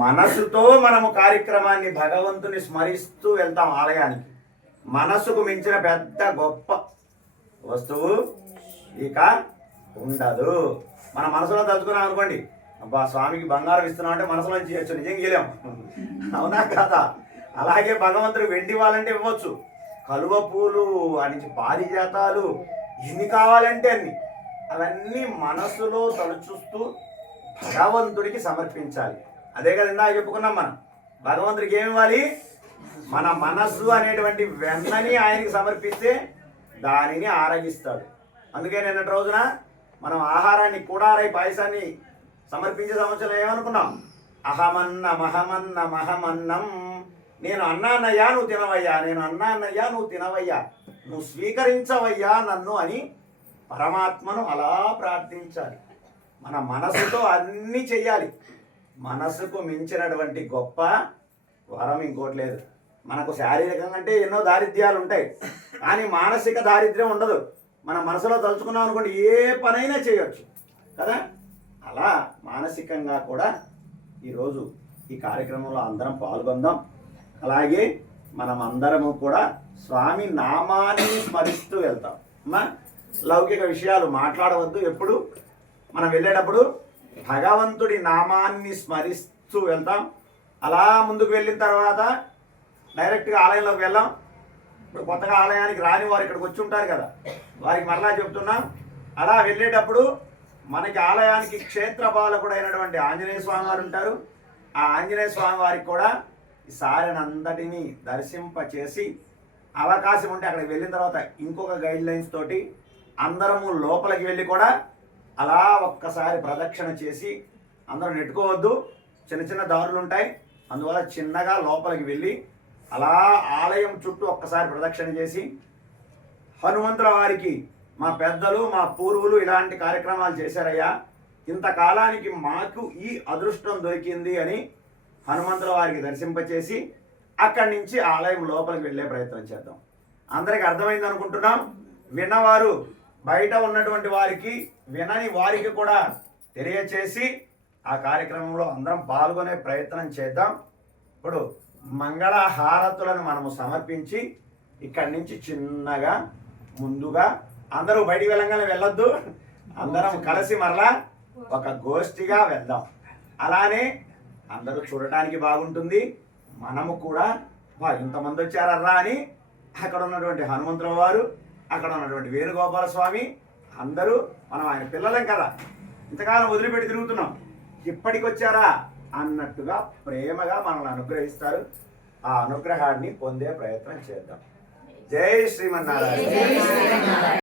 మనసుతో మనము కార్యక్రమాన్ని భగవంతుని స్మరిస్తూ వెళ్తాం ఆలయానికి. మనసుకు మించిన పెద్ద గొప్ప వస్తువు ఇక ఉండదు. మన మనసులో తలుచుకున్నాం అనుకోండి, అబ్బా స్వామికి బంగారం ఇస్తున్నాం అంటే మనసులో చేయొచ్చు, నిజంగా చేయలేం, అవునా కదా? అలాగే భగవంతుడు వెండి వాళ్ళంటే ఇవ్వచ్చు, కలువ పూలు నుంచి పారిజాతాలు ఎన్ని కావాలంటే అన్ని, అవన్నీ మనసులో తలుచుస్తూ భగవంతుడికి సమర్పించాలి. అదే కదా ఇందాక చెప్పుకున్నాం. మనం భగవంతుడికి ఏమి ఇవ్వాలి? మన మనస్సు అనేటువంటి వెన్నని ఆయనకి సమర్పిస్తే దానిని ఆరగిస్తాడు. అందుకే నిన్నటి రోజున మనం ఆహారాన్ని కూడారై పాయసాన్ని సమర్పించే సంవత్సరం ఏమనుకున్నాం? అహమన్న మహమన్న మహమన్నం, నేను అన్నానయ్యా నువ్వు తినవయ్యా, నేను అన్నానయ్యా నువ్వు తినవయ్యా, నువ్వు స్వీకరించవయ్యా నన్ను అని పరమాత్మను అలా ప్రార్థించాలి. మన మనసుతో అన్నీ చెయ్యాలి. మనసుకు మించినటువంటి గొప్ప వరం ఇంకోటి లేదు. మనకు శారీరకంగా అంటే ఎన్నో దారిద్ర్యాలు ఉంటాయి, కానీ మానసిక దారిద్ర్యం ఉండదు. మన మనసులో తలుచుకున్నాం అనుకోండి, ఏ పనైనా చేయొచ్చు కదా. అలా మానసికంగా కూడా ఈరోజు ఈ కార్యక్రమంలో అందరం పాల్గొందాం. అలాగే మనం అందరము కూడా స్వామి నామాన్ని స్మరిస్తూ వెళ్తాం. అమ్మా, లౌకిక విషయాలు మాట్లాడవద్దు. ఎప్పుడు మనం వెళ్ళేటప్పుడు భగవంతుడి నామాన్ని స్మరిస్తూ వెళ్తాం. అలా ముందుకు వెళ్ళిన తర్వాత డైరెక్ట్గా ఆలయంలోకి వెళ్ళాం. ఇప్పుడు కొత్తగా ఆలయానికి రాని వారు ఇక్కడికి వచ్చి ఉంటారు కదా, వారికి మరలా చెప్తున్నాం, అలా వెళ్ళేటప్పుడు మనకి ఆలయానికి క్షేత్ర పాలకుడైనటువంటి ఆంజనేయ స్వామి వారు ఉంటారు. ఆ ఆంజనేయ స్వామి వారికి కూడా ఈ సారినంతటినీ దర్శింపచేసి అవకాశం ఉంటే అక్కడికి వెళ్ళిన తర్వాత ఇంకొక గైడ్ లైన్స్ తోటి అందరము లోపలికి వెళ్ళి కూడా అలా ఒక్కసారి ప్రదక్షిణ చేసి, అందరూ నెట్టుకోవద్దు, చిన్న చిన్న దారులు ఉంటాయి, అందువల్ల చిన్నగా లోపలికి వెళ్ళి అలా ఆలయం చుట్టూ ఒక్కసారి ప్రదక్షిణ చేసి, హనుమంతుల వారికి మా పెద్దలు మా పూర్వులు ఇలాంటి కార్యక్రమాలు చేశారయ్యా, ఇంతకాలానికి మాకు ఈ అదృష్టం దొరికింది అని హనుమంతుల వారికి దర్శింపచేసి అక్కడి నుంచి ఆలయం లోపలికి వెళ్ళే ప్రయత్నం చేద్దాం. అందరికి అర్థమైంది అనుకుంటున్నాం. విన్నవారు బయట ఉన్నటువంటి వారికి, వినని వారికి కూడా తెలియచేసి ఆ కార్యక్రమంలో అందరం పాల్గొనే ప్రయత్నం చేద్దాం. ఇప్పుడు మంగళ హారతులను మనము సమర్పించి ఇక్కడి నుంచి చిన్నగా ముందుగా అందరూ బయటికి వెళ్ళంగానే వెళ్ళొద్దు, అందరం కలిసి మరలా ఒక గోష్ఠిగా వెళ్దాం. అలానే అందరూ చూడటానికి బాగుంటుంది, మనము కూడా ఇంతమంది వచ్చారర్రా అని అక్కడ ఉన్నటువంటి హనుమంతుల వారు, అక్కడ ఉన్నటువంటి వేణుగోపాల స్వామి అందరూ మనం ఆయన పిల్లలం కదా, ఇంతకాలం వదిలిపెట్టి తిరుగుతున్నాం, ఇప్పటికొచ్చారా అన్నట్టుగా ప్రేమగా మనల్ని అనుగ్రహిస్తారు. ఆ అనుగ్రహాన్ని పొందే ప్రయత్నం చేద్దాం. జై శ్రీమన్నారాయణ.